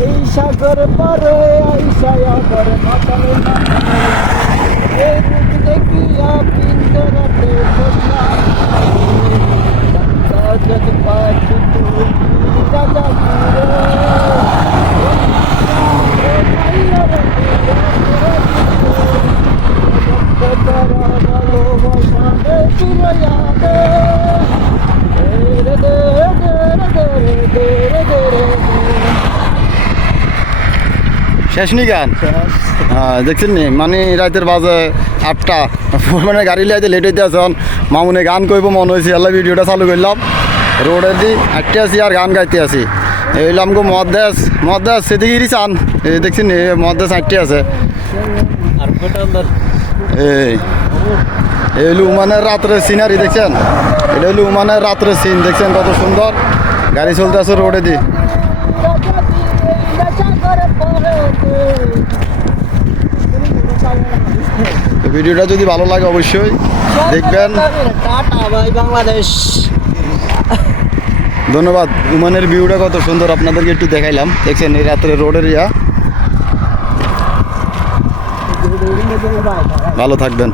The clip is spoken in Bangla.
এই সাগর পারে আইসা শেষ নি গান? হ্যাঁ দেখছেন নি? মানে রাতের বাজে আটটা। মানে গাড়ি লাইতে লেট হইতে আছেন মামুনে গান কইব মনে হয়েছে আল্লাহ ভিডিওটা চালু করলাম। রোডের দি আটতে আছি আর গান গাইতে আছি। এইলাম গো মদ্দাস মদ্দাস সেদিকে চান? এই দেখছেন নি মদ্দাস আটতে আছে। এই এই হলো উমানের রাত্রের সিনারি দেখছেন? এটা হলো উমানের রাত্রের সিন দেখছেন কত সুন্দর? গাড়ি চলতে আছে রোডে দি। ভিডিওটা যদি ভালো লাগে অবশ্যই দেখবেন। বাংলাদেশ ধন্যবাদ। উমানের ভিউটা কত সুন্দর আপনাদেরকে একটু দেখাইলাম। দেখছেন, এই রাত্রে রোডের ইয়া। ভালো থাকবেন।